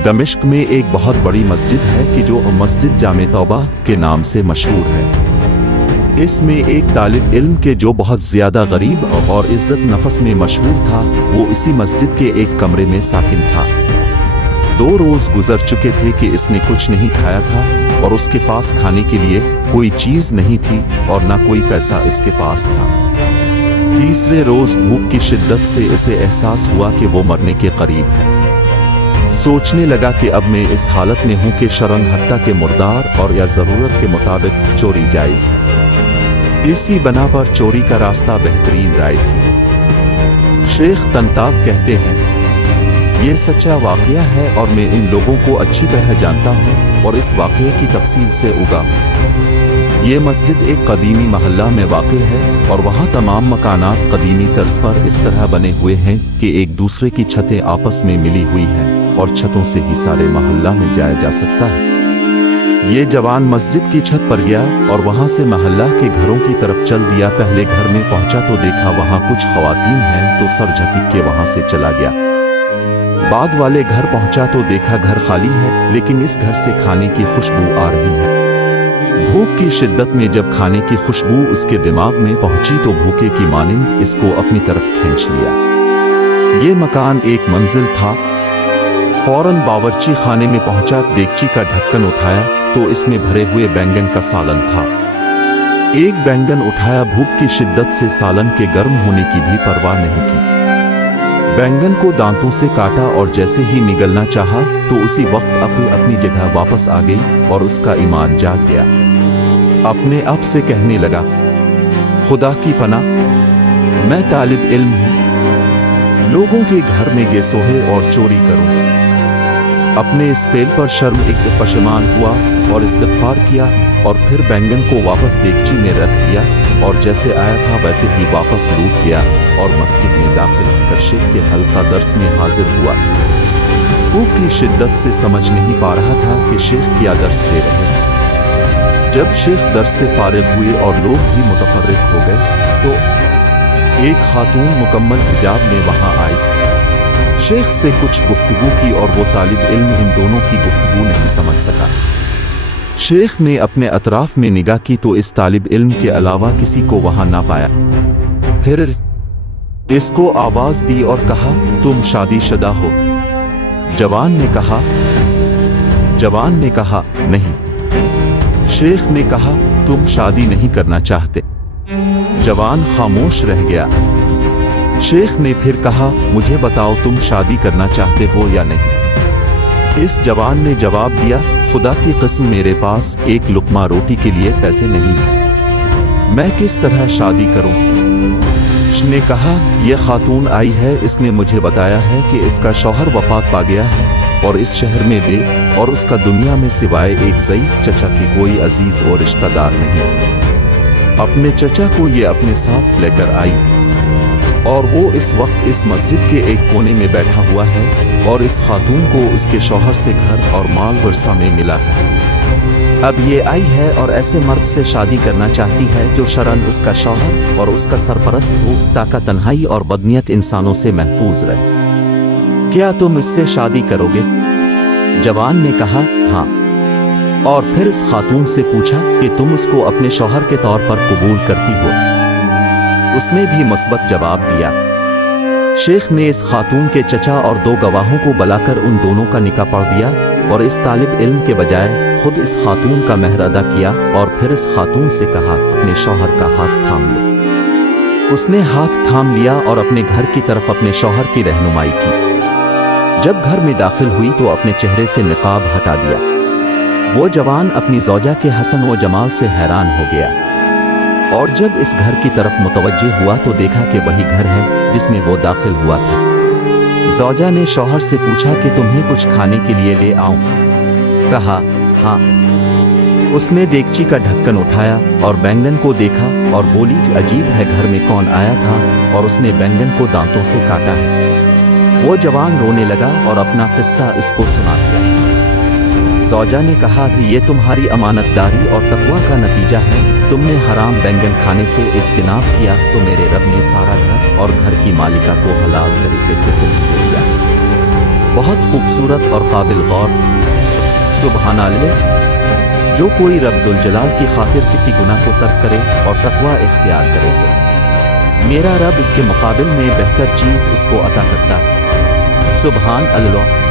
दमिश्क में एक बहुत बड़ी मस्जिद है कि जो मस्जिद जामे तौबा के नाम से मशहूर है। इसमें एक तालिब इल्म के जो बहुत ज़्यादा गरीब और इज़्ज़त नफस में मशहूर था, वो इसी मस्जिद के एक कमरे में साकिन था। 2 रोज़ गुजर चुके थे कि इसने कुछ नहीं खाया था और उसके पास खाने के लिए कोई चीज़ नहीं थी और ना कोई पैसा इसके पास था। तीसरे रोज़ भूख की शिद्दत से इसे एहसास हुआ कि वो मरने के करीब है। सोचने लगा कि अब मैं इस हालत में हूँ कि शरन हत्ता के मुर्दार और या ज़रूरत के मुताबिक चोरी जायज़ है। इसी बना पर चोरी का रास्ता बेहतरीन राय थी। शेख तंताब कहते हैं, ये सच्चा वाक़या है और मैं इन लोगों को अच्छी तरह जानता हूँ और इस वाक़ये की तफसील से उगा। ये मस्जिद एक कदीमी महल्ला में वाक़ है और वहाँ तमाम मकानात कदीमी तर्ज पर इस तरह बने हुए हैं कि एक दूसरे की छतें आपस में मिली हुई हैं और छतों से ही सारे महल्ला में जाया जा सकता है। ये जवान मस्जिद की छत पर गया और वहाँ से महल्ला के घरों की तरफ चल दिया। पहले घर में पहुँचा तो देखा वहाँ कुछ ख़वातीन हैं, तो सर झटक के वहाँ से चला गया। बाद वाले घर पहुँचा तो देखा घर खाली है, लेकिन इस घर से खाने की खुशबू आ रही है। भूख की शिद्दत में जब खाने की खुशबू उसके दिमाग में पहुंची तो भूखे की मानिंद इसको अपनी तरफ खींच लिया। ये मकान एक मंजिल था। फौरन बावर्ची खाने में पहुंचा, देगची का ढक्कन उठाया तो इसमें भरे हुए बैंगन का सालन था। एक बैंगन उठाया, भूख की शिद्दत से सालन के गर्म होने की भी परवाह नहीं की। बैंगन को दांतों से काटा और जैसे ही निगलना चाहा तो उसी वक्त अक्ल अपनी जगह वापस आ गई और उसका ईमान जाग गया। अपने आप से कहने लगा, खुदा की पनाह, मैं तालिब इल्म हूँ, लोगों के घर में गेसोहे और चोरी करूँ। अपने इस फेल पर शर्म एक पशेमान हुआ और इस्तिग़फ़ार किया और फिर बैंगन को वापस देगची में रख दिया और जैसे आया था वैसे ही वापस लौट गया और मस्जिद में दाखिल होकर शेख के हल्का दर्स में हाजिर हुआ। भूख की शिद्दत से समझ नहीं पा रहा था कि शेख क्या दर्स दे रहे हैं। जब शेख दर्स से फारिग हुए और लोग भी मुतफर्रिक हो गए तो एक खातून मुकम्मल हिजाब में वहां आई। शेख से कुछ गुफ्तगू की और वो तालिब इल्म इन दोनों की गुफ्तगू नहीं समझ सका। शेख ने अपने अतराफ में निगाह की तो इस तालिब इल्म के अलावा किसी को वहां ना पाया। फिर इसको आवाज दी और कहा, तुम शादीशुदा हो? जवान ने कहा नहीं। शेख ने कहा, तुम शादी नहीं करना चाहते? जवान खामोश रह गया। शेख ने फिर कहा, मुझे बताओ तुम शादी करना चाहते हो या नहीं? इस जवान ने जवाब दिया, खुदा की कसम मेरे पास एक लुकमा रोटी के लिए पैसे नहीं हैं, मैं किस तरह शादी करूं? ने कहा, यह खातून आई है, इसने मुझे बताया है कि इसका शौहर वफात पा गया है और इस शहर में बे और उसका दुनिया में सिवाय एक ज़ईफ चचा के कोई अजीज और रिश्तेदार नहीं। अपने चचा को ये अपने साथ लेकर आई है और वो इस वक्त इस मस्जिद के एक कोने में बैठा हुआ है और इस खातून को उसके शौहर से घर और माल वर्सा में मिला है। अब ये आई है और ऐसे मर्द से शादी करना चाहती है जो शरन उसका शौहर और उसका सरपरस्त हो, ताकि तन्हाई और बदनियत इंसानों से महफूज रहे। क्या तुम इससे शादी करोगे? जवान ने कहा, हाँ। और फिर इस खातून से पूछा कि तुम उसको अपने शौहर के तौर पर कबूल करती हो? उसने भी मुस्बत जवाब दिया। शेख ने इस खातून के चचा और 2 गवाहों को बुलाकर उन दोनों का निकाह पढ़ दिया और इस तालिब इल्म के बजाय खुद इस खातून का मेहर अदा किया और फिर इस खातून से कहा, अपने शौहर का हाथ थाम लो। उसने हाथ थाम लिया और अपने घर की तरफ अपने शौहर की रहनुमाई की। जब घर में दाखिल हुई तो अपने चेहरे से निकाब हटा दिया। वो जवान अपनी ज़ौजा के हसन व जमाल से हैरान हो गया और जब इस घर की तरफ मुतवज्जे हुआ तो देखा कि वही घर है जिसमें वो दाखिल हुआ था। ज़ौजा ने शौहर से पूछा कि तुम्हें कुछ खाने के लिए ले आऊं? कहा, हाँ। उसने देगची का ढक्कन उठाया और बैंगन को देखा और बोली, अजीब है, घर में कौन आया था और उसने बैंगन को दांतों से काटा है। वो जवान रोने लगा और अपना किस्सा इसको सुना दिया। ज़ौजा ने कहा, ये तुम्हारी अमानतदारी और तकवा का नतीजा है। तुमने हराम बैंगन खाने से इज्तिनाब किया तो मेरे रब ने सारा घर और घर की मालिका को हलाल तरीके से तुम्हें दे दिया। بہت خوبصورت اور قابل غور۔ سبحان اللہ، جو کوئی رب ذوالجلال کی خاطر کسی گناہ کو ترک کرے اور تقوی اختیار کرے تو میرا رب اس کے مقابل میں بہتر چیز اس کو عطا کرتا ہے۔ سبحان اللہ۔